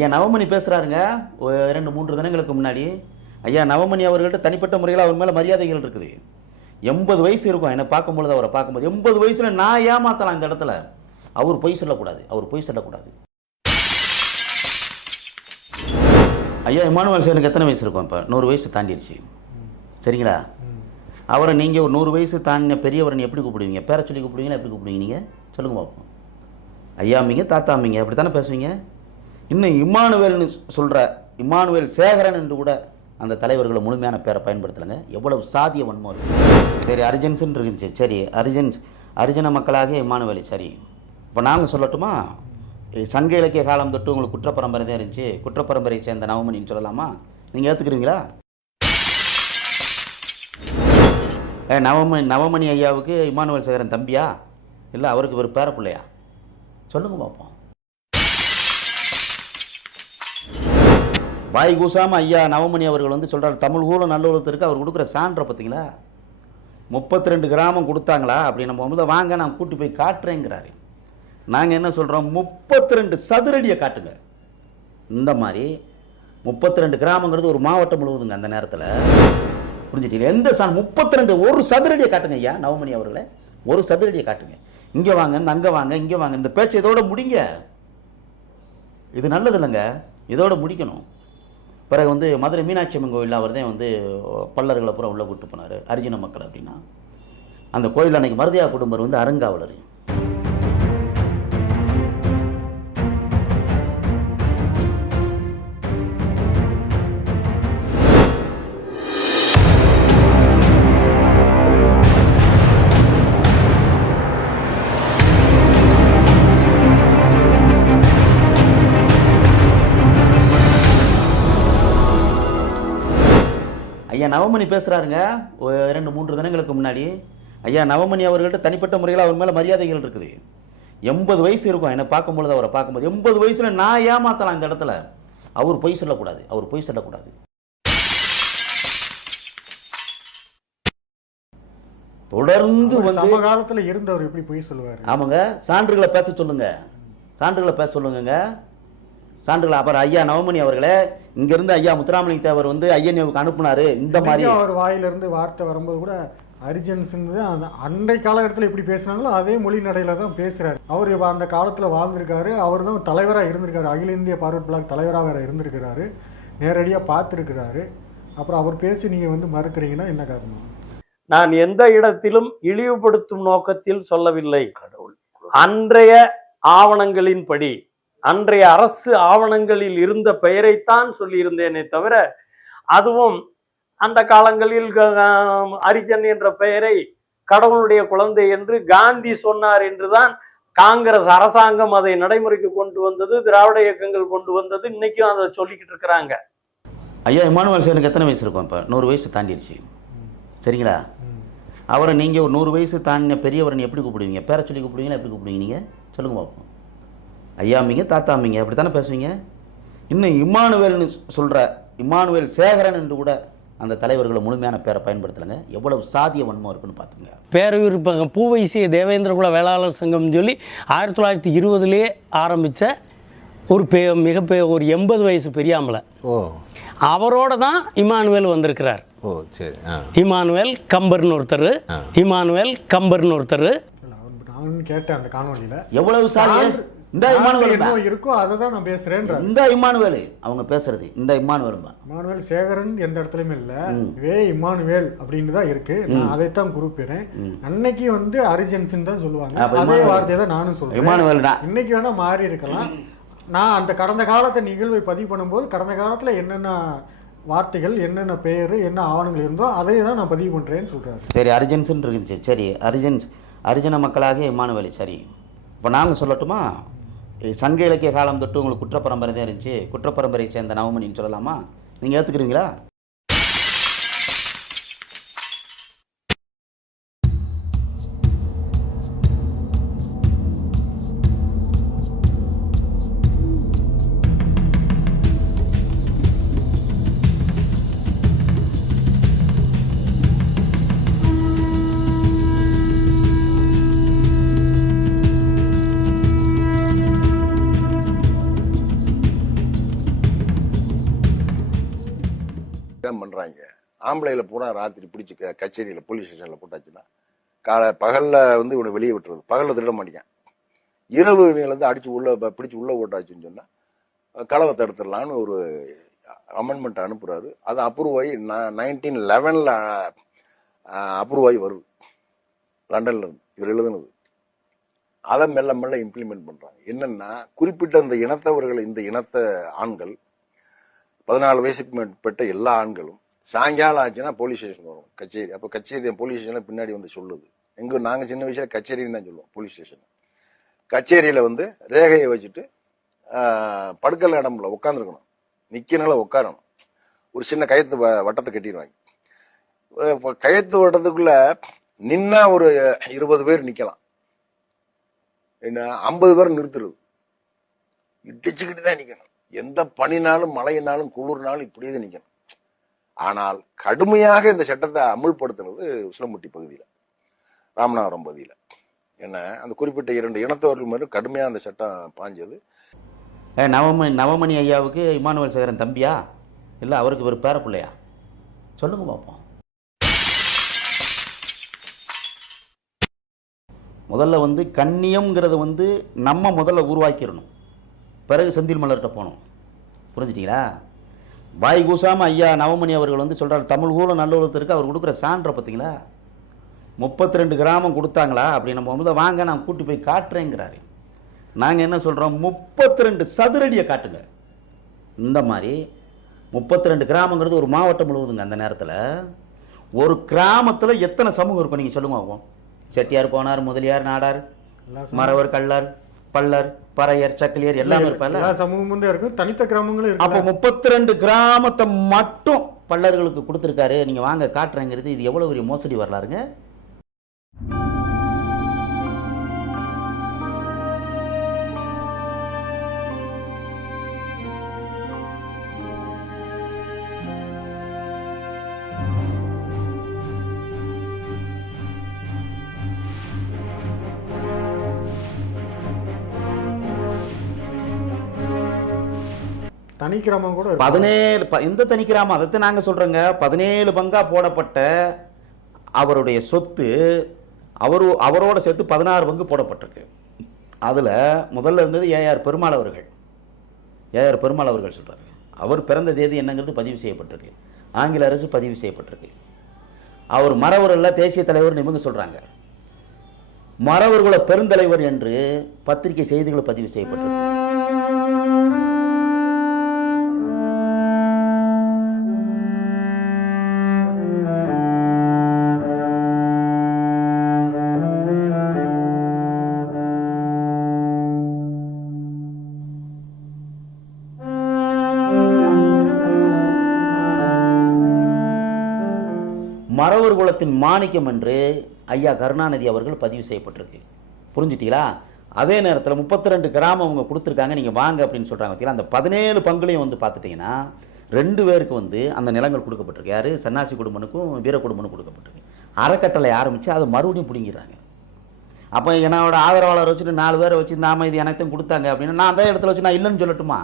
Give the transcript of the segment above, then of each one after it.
ஐயா நவமணி பேசுகிறாருங்க. 2-3 தினங்களுக்கு முன்னாடி ஐயா நவமணி அவர்கள்ட்ட தனிப்பட்ட முறையில் அவர் மேலே மரியாதைகள் இருக்குது. 80 வயசு இருக்கும் என்னை பார்க்கும்பொழுது, அவரை பார்க்கும்போது 80 வயசில் நான் ஏமாத்தலாம் இந்த இடத்துல. அவர் பொய் சொல்லக்கூடாது, அவர் பொய் சொல்லக்கூடாது. ஐயா இமானுவேல் சேகரனுக்கு எத்தனை வயசு இருக்கும்? இப்போ 100 வயசு தாண்டிடுச்சு, சரிங்களா? அவரை நீங்கள் ஒரு 100 வயசு தாண்டின பெரியவரன் எப்படி கூப்பிடுவீங்க? பேரை சொல்லி கூப்பிடுவீங்களா, எப்படி கூப்பிடுவீங்க நீங்கள் சொல்லுங்க பார்ப்போம். ஐயாமிங்க தாத்தாமிங்க அப்படி தானே பேசுவீங்க. இன்னும் இம்மானுவேல்னு சொல்கிற இம்மானுவேல் சேகரன் என்று கூட அந்த தலைவர்களை முழுமையான பேரை பயன்படுத்தலைங்க. எவ்வளவு சாதிய வன்மம் இருக்குது. சரி அரிஜன்ஸ்ன்னு இருந்துச்சு, சரி அரிஜன மக்களாக இம்மானுவேலி, சரி. இப்போ நாங்கள் சொல்லட்டுமா? சங்க இலக்கிய காலம் தொட்டு உங்களுக்கு குற்றப்பரம்பரை தான் இருந்துச்சு, குற்றப்பரம்பரையை சேர்ந்த நவமணின்னு சொல்லலாமா? நீங்கள் ஏற்றுக்கிறீங்களா? நவமணி ஐயாவுக்கு இம்மானுவேல் சேகரன் தம்பியா, இல்லை அவருக்கு ஒரு பேர பிள்ளையா? சொல்லுங்க பார்ப்போம். வாய் கூசாமல் ஐயா நவமணி அவர்கள் வந்து சொல்கிறார், தமிழ் ஊழ நல்லுறத்திற்கு அவர் கொடுக்குற சான்றை பார்த்தீங்களா? 32 கிராமம் கொடுத்தாங்களா அப்படின்னு போகும்போது வாங்க நான் கூட்டி போய் காட்டுறேங்கிறாரு. நாங்கள் என்ன சொல்கிறோம், 32 சதுரடியை காட்டுங்க. இந்த மாதிரி 32 கிராமங்கிறது ஒரு மாவட்டம் முழுவதுங்க அந்த நேரத்தில், புரிஞ்சுட்டீங்க? எந்த 32 ஒரு சதுரடியை காட்டுங்க ஐயா நவமணி அவர்களை, ஒரு சதுரடியை காட்டுங்க. இங்கே வாங்க, இந்த அங்கே வாங்க, இங்கே வாங்க, இந்த பேச்சு இதோட முடிங்க. இது நல்லது இல்லைங்க, இதோட முடிக்கணும். பிறகு வந்து மதுரை மீனாட்சி அம்மன் கோயிலில் அவர் தான் வந்து பல்லர்களை பூரா உள்ளே கூப்பிட்டு போனார், அரிஜின மக்கள் அப்படின்னா. அந்த கோயில் அன்னைக்கு மருதியா குடும்பர் வந்து அறங்காவலர். ஐயா நவமணி பேசுகிறாருங்க. 2-3 தினங்களுக்கு முன்னாடி ஐயா நவமணி அவர்கள்ட்ட தனிப்பட்ட முறையில் அவர் மேலே மரியாதைகள் இருக்குது. 80 வயசு இருக்கும் என்னை பார்க்கும்பொழுது, அவரை பார்க்கும்போது 80 வயசில் நான் ஏமாத்தலாம் இந்த இடத்துல. அவர் பொய் சொல்லக்கூடாது, அவர் பொய் சொல்லக்கூடாது. தொடர்ந்து வந்து சமகாலத்தில் இருந்தவர் எப்படி பொய் சொல்லுவார்? ஆமாங்க, சான்றுகளை பேச சொல்லுங்க, சான்றுகளை பேச சொல்லுங்க, சான்றுகள். அப்புறம் ஐயா நவமணி அவர்களே இங்கிருந்து ஐயா முத்துராமலிங்க தேவர் வந்து ஐஎன்ஏவுக்கு அனுப்புனாரு. இந்த மாதிரி அவர் வாயிலிருந்து வார்த்தை வரும்போது கூட அரிஜன்ஸ் அன்றை காலகட்டத்தில் எப்படி பேசுனாங்களோ அதே மொழி நடையில தான் பேசுறாரு. அவர் அந்த காலத்தில் வாழ்ந்திருக்காரு, அவர் தான் தலைவராக இருந்திருக்காரு, அகில இந்திய பார்வர்ட் பிளாக் தலைவராக வேற இருந்திருக்கிறாரு, நேரடியாக பார்த்துருக்கிறாரு. அப்புறம் அவர் பேசி நீங்கள் வந்து மறுக்கிறீங்கன்னா என்ன காரணம்? நான் எந்த இடத்திலும் இழிவுபடுத்தும் நோக்கத்தில் சொல்லவில்லை. அன்றைய ஆவணங்களின்படி, அன்றைய அரசு ஆவணங்களில் இருந்த பெயரைத்தான் சொல்லியிருந்தேனே தவிர, அதுவும் அந்த காலங்களில் அரிஜன் என்ற பெயரை கடவுளுடைய குழந்தை என்று காந்தி சொன்னார் என்றுதான் காங்கிரஸ் அரசாங்கம் அதை நடைமுறைக்கு கொண்டு வந்தது, திராவிட இயக்கங்கள் கொண்டு வந்தது. இன்னைக்கும் அதை சொல்லிக்கிட்டு இருக்கிறாங்க. ஐயா இமானுவேல் சேகரனுக்கு எத்தனை வயசு இருக்கும்? இப்போ 100 வயசு தாண்டிடுச்சு, சரிங்களா? அவரை நீங்கள் ஒரு 100 வயசு தாண்டின பெரியவரன் எப்படி கூப்பிடுவீங்க? பேரை சொல்லி கூப்பிடுவீங்களா, எப்படி கூப்பிடுவீங்க நீங்கள் சொல்லுங்க பார்ப்போம். ஐயாமிங்க தாத்தாமிங்க அப்படி தானே பேசுவீங்க. இன்னும் இம்மானுவேல்னு சொல்கிற இம்மானுவேல் சேகரன் என்று கூட அந்த தலைவர்களை முழுமையான பேரை பயன்படுத்தலைங்க. எவ்வளவு சாதிய வன்மம் இருக்குன்னு பார்த்துங்க. பேரூர் பூவைசிய தேவேந்திரகுல வேளாளர் சங்கம் சொல்லி 1920 ஆரம்பித்த ஒரு ஒரு 80 வயசு பெரியாமலை, அவரோட தான் இமானுவேல் வந்திருக்கிறார். சரி. இமானுவேல் கம்பர்னு ஒருத்தர், இமானுவேல் கம்பர்னு ஒருத்தர். நான் கேட்டேன் அந்த காணொலியில் எவ்வளவு சாதிய இந்த இமானுவேல் இருக்கோ அதை தான் நான் பேசுறேன். இந்த இமானுவேல் அவங்க பேசுறது இந்த இமானுவேல் தான். இமானுவேல் சேகரன் எந்த இடத்துலையுமே இல்லை, இமானுவேல் அப்படின்னு தான் இருக்கு. நான் அதைத்தான் குறிப்பிடுறேன். அன்னைக்கு வந்து அரிஜன்ஸ்ன்னு தான் சொல்லுவாங்க, அதே வார்த்தையை தான் நானும் சொல்றேன். இமானுவேல் தான். இன்னைக்கு வேணா மாறி இருக்கலாம். நான் அந்த கடந்த காலத்தை நிகழ்வை பதிவு பண்ணும்போது கடந்த காலத்தில் என்னென்ன வார்த்தைகள், என்னென்ன பெயர், என்ன ஆவணங்கள் இருந்தோ அதை தான் நான் பதிவு பண்ணுறேன்னு சொல்கிறாரு. சரி அரிஜன்ஸ்ன்னு இருந்துச்சு, சரி அரிஜன மக்களாக இமானுவேலி, சரி. இப்போ நாங்கள் சொல்லட்டுமா? சங்க இலக்கிய காலம் தொட்டு உங்களுக்கு குற்றப்பரம்பரை தான் இருந்துச்சு, குற்றப்பரம்பரையை சேர்ந்த நவமணின்னு சொல்லலாமா? நீங்கள் ஏற்றுக்கிறீங்களா? தான் பண்ணுறாங்க. ஆம்பளையில் பூரா ராத்திரி பிடிச்சி கச்சேரியில் போலீஸ் ஸ்டேஷனில் போட்டாச்சுன்னா பகலில் வந்து இவனை வெளியே விட்டுறது, பகலில் திருட மாட்டேங்க. இரவு இவங்களை வந்து அடித்து பிடிச்சி உள்ளே ஓட்டாச்சுன்னு சொன்னால் களவை தடுத்துடலான்னு ஒரு அமெண்ட்மெண்ட் அனுப்புகிறாரு. அது அப்ரூவ் ஆகி 1911 அப்ரூவ் ஆகி வருது லண்டன்ல இருந்து, இவர் எழுதுனது. அதை மெல்ல மெல்ல இம்ப்ளிமெண்ட் பண்ணுறாங்க. என்னன்னா, குறிப்பிட்ட இந்த இனத்தவர்கள், இந்த இனத்த ஆண்கள் 14 வயசுக்கு மேற்பட்ட எல்லா ஆண்களும் சாயங்காலம் ஆச்சுன்னா போலீஸ் ஸ்டேஷன் வரும், கச்சேரி. அப்போ கச்சேரி போலீஸ் ஸ்டேஷன்ல பின்னாடி வந்து சொல்லுது. நாங்கள் சின்ன வயசுல கச்சேரின்னு தான் சொல்லுவோம் போலீஸ் ஸ்டேஷன். கச்சேரியில் வந்து ரேகையை வச்சுட்டு படுக்கல இடம்ல உட்காந்துருக்கணும், நிற்கனால உட்காரணும். ஒரு சின்ன கயத்து வட்டத்தை கட்டிடுவாங்க. கயத்து வட்டத்துக்குள்ள நின்னா ஒரு 20 பேர் நிக்கலாம், என்ன 50 பேர் நிறுத்துறது. இடிச்சுக்கிட்டு தான் நிக்கணும். எந்த பனினாலும் மழையினாலும் குளிர்னாலும் இப்படியே தான் நிக்கணும். ஆனால் கடுமையாக இந்த சட்டத்தை அமுல்படுத்தினது உசிலம்பட்டி பகுதியில், ராமநாதபுரம் பகுதியில். என்ன, அந்த குறிப்பிட்ட 2 இனத்தவர்கள் மாதிரி கடுமையாக அந்த சட்டம் பாஞ்சது. நவமணி ஐயாவுக்கு இமானுவேல் சேகரன் தம்பியா இல்லை அவருக்கு ஒரு பேர பிள்ளையா? சொல்லுங்க பார்ப்போம். முதல்ல வந்து கண்ணியம்ங்கிறது வந்து நம்ம முதல்ல உருவாக்கிடணும், பிறகு செந்தில் மலர்கிட்ட போகணும். புரிஞ்சுட்டீங்களா? வாய் கூசாமல் ஐயா நவமணி அவர்கள் வந்து சொல்கிறார், தமிழ் கூட நல்லுறத்திற்கு அவர் கொடுக்குற சான்றை பார்த்தீங்களா? 32 கிராமம் கொடுத்தாங்களா அப்படின்னு நம்ம வந்து வாங்க நான் கூட்டி போய் காட்டுறேங்கிறாரு. நாங்கள் என்ன சொல்கிறோம், 32 சதுரடியை காட்டுங்க. இந்த மாதிரி 32 கிராமங்கிறது ஒரு மாவட்டம் முழுவதுங்க. அந்த நேரத்தில் ஒரு கிராமத்தில் எத்தனை சமூகம் இருக்கும் நீங்கள் சொல்லுங்க ஆகும்? செட்டியார், போனார், முதலியார், நாடார், மறவர், கள்ளர், பல்லர், பறையர், சக்கிலியர் எல்லாமே இருப்பாங்க. எல்லா சமூகமும் தான் இருக்கும், தனித்த கிராமங்களும் இருக்கு. அப்போ 32 கிராமத்தை மட்டும் பல்லர்களுக்கு கொடுத்துருக்காரு. நீங்கள் வாங்க காட்டுறேங்கிறது இது எவ்வளோ பெரிய மோசடி வரலாறுங்க. தனி கிராமம் கூட 17 எந்த தனி கிராமம்? அதைத்தான் நாங்கள் சொல்கிறோங்க. 17 பங்கா போடப்பட்ட அவருடைய சொத்து அவரோட சேர்த்து 16 பங்கு போடப்பட்டிருக்கு. அதில் முதல்ல இருந்தது ஏஆர் பெருமாள் அவர்கள். ஏஆர் பெருமாள் அவர்கள் சொல்கிறாரு, அவர் பிறந்த தேதி என்னங்கிறது பதிவு செய்யப்பட்டிருக்கு, ஆங்கில அரசு பதிவு செய்யப்பட்டிருக்கு. அவர் மறவர்களில் தேசிய தலைவர் இவங்க சொல்கிறாங்க. மறவர்குல பெருந்தலைவர் என்று பத்திரிகை செய்திகளை பதிவு செய்யப்பட்டிருக்கு. மறவர் குலத்தின் மாணிக்கம் என்று ஐயா கருணாநிதி அவர்கள் பதிவு செய்யப்பட்டிருக்கு. புரிஞ்சுட்டீங்களா? அதே நேரத்தில் 32 கிராமம் அவங்க கொடுத்துருக்காங்க, நீங்கள் வாங்க அப்படின்னு சொல்கிறாங்க. பார்த்தீங்களா? அந்த 17 பங்குலையும் வந்து பார்த்துட்டிங்கன்னா 2 பேருக்கு வந்து அந்த நிலங்கள் கொடுக்கப்பட்டிருக்கு. யார்? சன்னாசி குடும்பனுக்கும் வீர குடும்பனுக்கும் கொடுக்கப்பட்டிருக்கு. அறக்கட்டளை ஆரம்பித்து அதை மறுபடியும் பிடிங்கிறாங்க. அப்போ என்னோட ஆதரவாளர் வச்சுட்டு 4 பேரை வச்சு நாம இது எனக்கும் கொடுத்தாங்க அப்படின்னா நான் அந்த இடத்துல வச்சு நான் இல்லைன்னு சொல்லட்டுமா?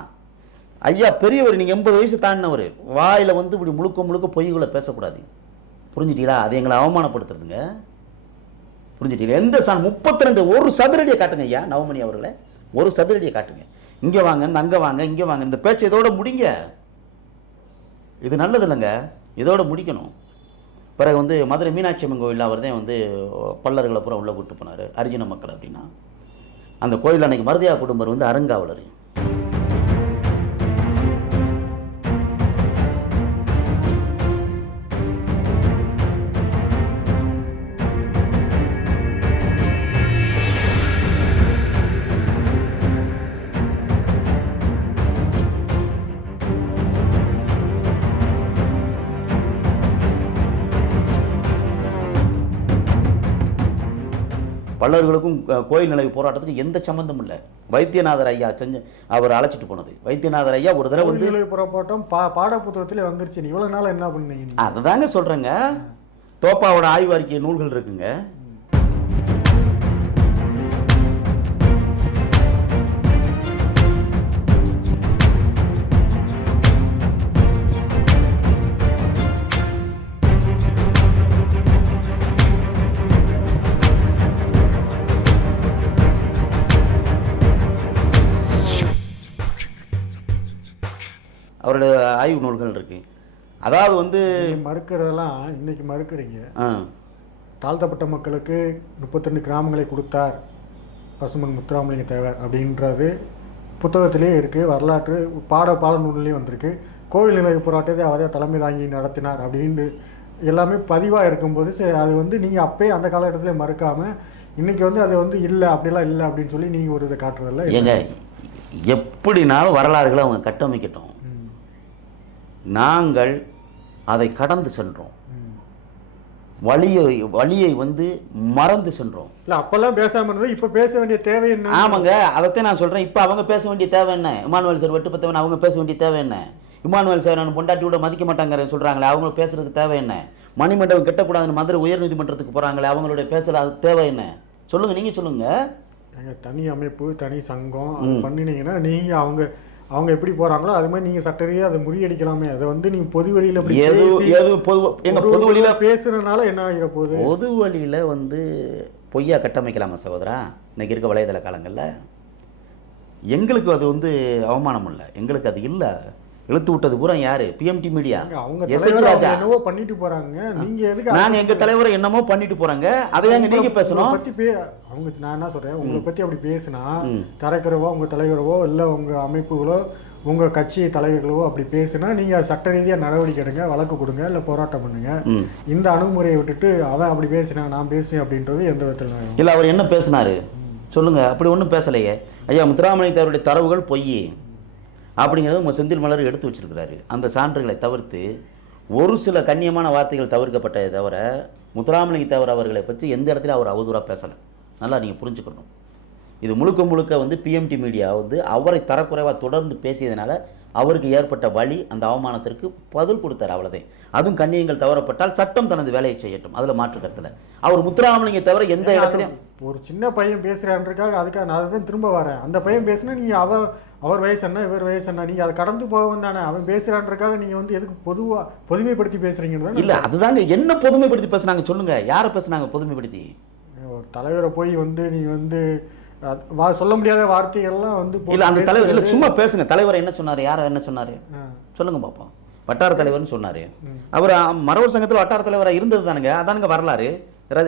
ஐயா பெரியவர், நீங்கள் 80 வயசு தாண்டினவர், வாயில் வந்து இப்படி முழுக்க பொய்களை பேசக்கூடாது. புரிஞ்சுட்டீங்களா? அது எங்களை அவமானப்படுத்துறதுங்க. புரிஞ்சுட்டீங்களா? எந்த 32 ஒரு சதுரடியை காட்டுங்க ஐயா நவமணி அவர்களை, ஒரு சதுரடியை காட்டுங்க. இங்கே வாங்க, அங்கே வாங்க, இங்கே வாங்க. இந்த பேச்சு இதோட முடிங்க. இது நல்லது இல்லைங்க, இதோட முடிக்கணும். பிறகு வந்து மதுரை மீனாட்சி அம்மன் கோயிலில் அவர் தான் வந்து பல்லர்களை பூரா உள்ளே கூட்டு போனார், அரிஜின மக்கள் அப்படின்னா. அந்த கோயில் அன்னைக்கு மருதியா குடும்பர் வந்து அருங்காவலர். பல்லவர்களுக்கும் கோயில் நிலை போராட்டத்துக்கு எந்த சம்பந்தமும் இல்லை. வைத்தியநாதர் ஐயா செஞ்சு அவர் அழைச்சிட்டு போனது. வைத்தியநாதர் ஐயா ஒரு தடவை வந்து போராட்டம் பாட புத்தகத்திலே வந்துருச்சு. இவ்வளவு நாள் என்ன பண்ணீங்க? அதுதாங்க சொல்றேங்க. தோப்பாவோட ஆய்வு அறிக்கை நூல்கள் இருக்குங்க. அவருடைய ஆய்வு நூல்கள் இருக்கு. அதாவது வந்து நீங்க மறுக்கிறதெல்லாம் இன்னைக்கு மறுக்கிறீங்க. ஆ, தாழ்த்தப்பட்ட மக்களுக்கு 32 கிராமங்களை கொடுத்தார் பசும்பொன் முத்துராமலிங்க தேவர் அப்படின்றது புத்தகத்திலே இருக்குது. வரலாற்று பாட நூல்லையும் வந்திருக்கு. கோவில் நிலைய போராட்டத்தை அவரே தலைமை தாங்கி நடத்தினார் அப்படின்னு எல்லாமே பதிவாக இருக்கும்போது அது வந்து நீங்கள் அப்பயே அந்த காலகட்டத்தில் மறுக்காமல் இன்னைக்கு வந்து அது வந்து இல்லை அப்படிலாம் இல்லை அப்படின்னு சொல்லி நீங்கள் ஒரு இதை காட்டுறதில்ல. ஏங்க எப்படினாலும் வரலாறுகளை அவங்க கட்டமைக்கட்டும். நாங்கள் அதை கடந்து சென்றோம். வழியை வந்து மறந்து சென்றோம். இல்லை அப்பெல்லாம் பேசாமல் இருந்தது, இப்போ பேச வேண்டிய தேவை என்ன? ஆமாங்க, அதைத்தான் நான் சொல்கிறேன். இப்போ அவங்க பேச வேண்டிய தேவை என்ன? இமானுவேல் சார் வெட்டு பத்தவன் அவங்க பேச வேண்டிய தேவை என்ன? இமானுவேல் சார் நான் பொண்டாட்டி கூட மதிக்க மாட்டாங்க சொல்கிறாங்களே, அவங்க பேசுறதுக்கு தேவை என்ன? மணிமண்டபம் கட்டக்கூடாதுன்னு மதுரை உயர்நீதிமன்றத்துக்கு போகிறாங்களே, அவங்களுடைய பேசுகிற அது தேவை என்ன? சொல்லுங்கள், நீங்கள் சொல்லுங்கள். தனி அமைப்பு தனி சங்கம் அது பண்ணினீங்கன்னா நீங்கள் அவங்க எப்படி போகிறாங்களோ அது மாதிரி நீங்கள் சட்ட ரீதியாக அதை முறியடிக்கலாமே. அதை வந்து நீங்கள் பொது வழியில் பொது வழியில் பேசுறதுனால என்ன ஆகிற போகுது? பொது வழியில் வந்து பொய்யா கட்டமைக்கலாமா சகோதரா? இன்னைக்கு இருக்க வலைதள காலங்களில் எங்களுக்கு அது வந்து அவமானம் இல்லை, எங்களுக்கு அது இல்லை. இழுத்து விட்டது பூரா யாரு? BMT media. அவங்க ராஜா என்னவோ பண்ணிட்டு போறாங்க. நீங்க எதுக்கு? நாங்க எங்க தலைவரை என்னமோ பண்ணிட்டு போறாங்க, அதை நீங்க பேசணும். பத்தி அவங்க நான் என்ன சொல்றேன், உங்களை பத்தி அப்படி பேசினா தரக்கிறவோ உங்க தலைவரவோ இல்ல உங்க அமைப்புகளோ உங்க கட்சி தலைவர்களோ அப்படி பேசினா நீங்க சட்ட ரீதியா நடவடிக்கை எடுங்க, வழக்கு கொடுங்க, இல்ல போராட்டம் பண்ணுங்க. இந்த அணுகுமுறையை விட்டுட்டு அவன் அப்படி பேசினா நான் பேசுவேன் அப்படின்றது எந்த விதத்துல இல்ல. அவர் என்ன பேசினாரு சொல்லுங்க? அப்படி ஒன்றும் பேசலையே. ஐயா முத்துராமலிங்க தேவருடைய தரவுகள் பொய் அப்படிங்கிறது உங்கள் செந்தில் மலர் எடுத்து வச்சிருக்கிறாரு. அந்த சான்றுகளை தவிர்த்து ஒரு சில கண்ணியமான வார்த்தைகள் தவிர்க்கப்பட்டதை தவிர முத்துராமலிங்க தேவர் அவர்களை பற்றி எந்த இடத்துல அவர் அவதூறாக பேசலை. நல்லா நீங்கள் புரிஞ்சுக்கணும். இது முழுக்க வந்து பிஎம்டி மீடியா வந்து அவரை தரக்குறைவாக தொடர்ந்து பேசியதுனால அவருக்கு ஏற்பட்ட வழி, அந்த அவமானத்திற்கு பதில் கொடுத்தார், அவ்வளோதான். அதுவும் கண்ணியங்கள் தவறப்பட்டால் சட்டம் தனது வேலையை செய்யட்டும், அதில் மாற்று கருத்தில். அவர் முத்துராமலிங்க தவிர எந்த இடத்துலையும் ஒரு சின்ன பையன் பேசுகிறான்றக்காக அதுக்காக நான் அதுதான் திரும்ப வரேன். அந்த பையன் பேசுனா நீங்கள் அவர் வயசு என்ன இவர் வயசு என்ன, நீங்கள் அதை கடந்து போகவன் தானே. அவன் பேசுகிறான்றக்காக நீங்கள் வந்து எதுக்கு பொதுமைப்படுத்தி பேசுகிறீங்கன்னு இல்லை. அதுதாங்க என்ன பொதுமைப்படுத்தி பேசுனாங்க சொல்லுங்கள்? யாரை பேசுனாங்க பொதுமைப்படுத்தி? ஒரு தலைவரை போய் வந்து நீ வந்து சொல்ல முடியாத வார்த்தைகள்லாம் வந்து இல்லை. அந்த தலைவர் இல்லை, சும்மா பேசுங்க. தலைவர் என்ன சொன்னார்? யாரை என்ன சொன்னார் சொல்லுங்க பார்ப்போம். வட்டார தலைவர்னு சொன்னார். அவர் மரவர் சங்கத்தில் வட்டார தலைவராக இருந்தது தானுங்க. அதானுங்க வரலாறு.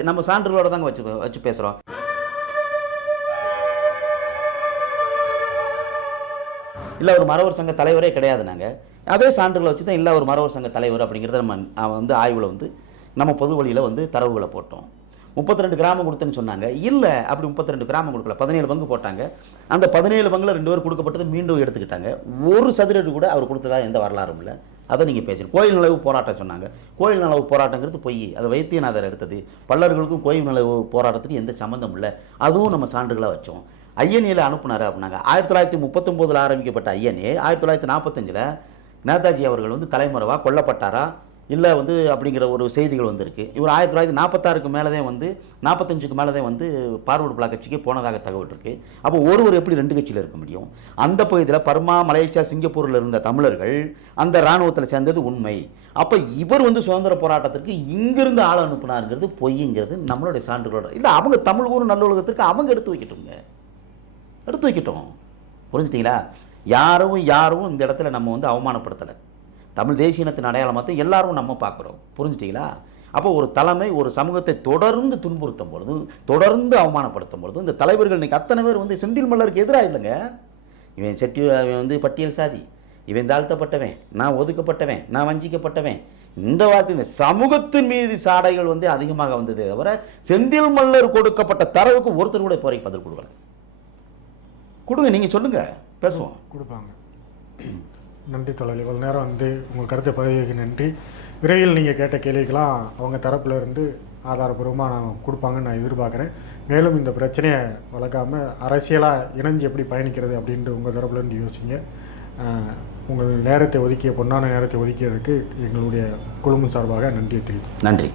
நம்ம சான்றுகளோட தாங்க வச்சு பேசுகிறோம். இல்லை ஒரு மரவர் சங்க தலைவரே கிடையாது. நாங்கள் அதே சான்றுகளை வச்சு தான் இல்லை ஒரு மரவர் சங்க தலைவர் அப்படிங்கிறத நம்ம வந்து ஆய்வில் வந்து நம்ம பொது வழியில் வந்து தரவுகளை போட்டோம். 32 கிராமம் கொடுத்தேன்னு சொன்னாங்க. இல்லை, அப்படி 32 கிராமம் கொடுக்கல, 17 பங்கு போட்டாங்க. அந்த 17 பங்குல 2 பேர் கொடுக்கப்பட்டது மீண்டும் எடுத்துக்கிட்டாங்க. ஒரு சதுரடி கூட அவர் கொடுத்ததா எந்த வரலாறும் இல்லை. அதை நீங்கள் பேசுகிறீங்க. கோயில் நலவு போராட்டம் சொன்னாங்க. கோயில் நலவு போராட்டங்கிறது பொய். அதை வைத்தியநாதர் எடுத்தது. பல்லர்களுக்கும் கோயில் நலவு போராட்டத்துக்கு எந்த சம்மந்தம் இல்லை. அதுவும் நம்ம சான்றுகளாக வச்சோம். ஐஎன்ஏல அனுப்புனாரு அப்படின்னாங்க. 1939 ஆரம்பிக்கப்பட்ட ஐஎன்ஏ 1945 நேதாஜி அவர்கள் வந்து தலைமறைவாக கொல்லப்பட்டாரா இல்லை வந்து அப்படிங்கிற ஒரு செய்திகள் வந்திருக்கு. இவர் 1946 மேலே வந்து 45 மேலே வந்து பார்வர்டு பிளாக் கட்சிக்கு போனதாக தகவல் இருக்குது. அப்போ ஒருவர் எப்படி 2 கட்சியில் இருக்க முடியும்? அந்த பகுதியில் பர்மா, மலேசியா, சிங்கப்பூரில் இருந்த தமிழர்கள் அந்த இராணுவத்தில் சேர்ந்தது உண்மை. அப்போ இவர் வந்து சுதந்திர போராட்டத்திற்கு இங்கிருந்து ஆள் அனுப்புனாருங்கிறது பொய்ங்கிறது நம்மளுடைய சான்றுகளோட இல்லை. அவங்க தமிழ் ஊர் நல்லுலகத்திற்கு அவங்க எடுத்து வைக்கட்டும். புரிஞ்சுட்டீங்களா? யாரும் இந்த இடத்துல நம்ம வந்து அவமானப்படுத்தலை. தமிழ் தேசியத்தின் அடையாளமாக எல்லாரும் நம்ம பார்க்குறோம். புரிஞ்சுட்டீங்களா? அப்போ ஒரு தலைமை ஒரு சமூகத்தை தொடர்ந்து துன்புறுத்தும் பொழுது, தொடர்ந்து அவமானப்படுத்தும் பொழுது, இந்த தலைவர்கள் இன்னைக்கு அத்தனை பேர் வந்து செந்தில் மலருக்கு எதிராக இல்லைங்க. இவன் வந்து பட்டியல் சாதி, இவன் தாழ்த்தப்பட்டவன், நான் ஒதுக்கப்பட்டவன், நான் வஞ்சிக்கப்பட்டவன், இந்த வார்த்தை இந்த சமூகத்தின் மீது சாடைகள் வந்து அதிகமாக வந்தது தவிர செந்தில் மல்லர் கொடுக்கப்பட்ட தரவுக்கு ஒருத்தர் கூட இப்போ பதில் கொடுக்கல. கொடுங்க, நீங்கள் சொல்லுங்கள், பேசுவோம். கொடுப்பாங்க. நன்றி தோழர். இவ்வளோ நேரம் வந்து உங்கள் கருத்தை பதிவுக்கு நன்றி. விரைவில் நீங்கள் கேட்ட கேள்விக்கெல்லாம் அவங்க தரப்பில் இருந்து ஆதாரபூர்வமாக நான் கொடுப்பாங்கன்னு நான் எதிர்பார்க்குறேன். மேலும் இந்த பிரச்சனையை வளர்க்காமல் அரசியலாக இணைஞ்சு எப்படி பயணிக்கிறது அப்படின்ட்டு உங்கள் தரப்புலேருந்து யோசிங்க. உங்கள் நேரத்தை பொன்னான நேரத்தை ஒதுக்கியதற்கு எங்களுடைய குழுமம் சார்பாக நன்றியை தெரிவித்து நன்றி.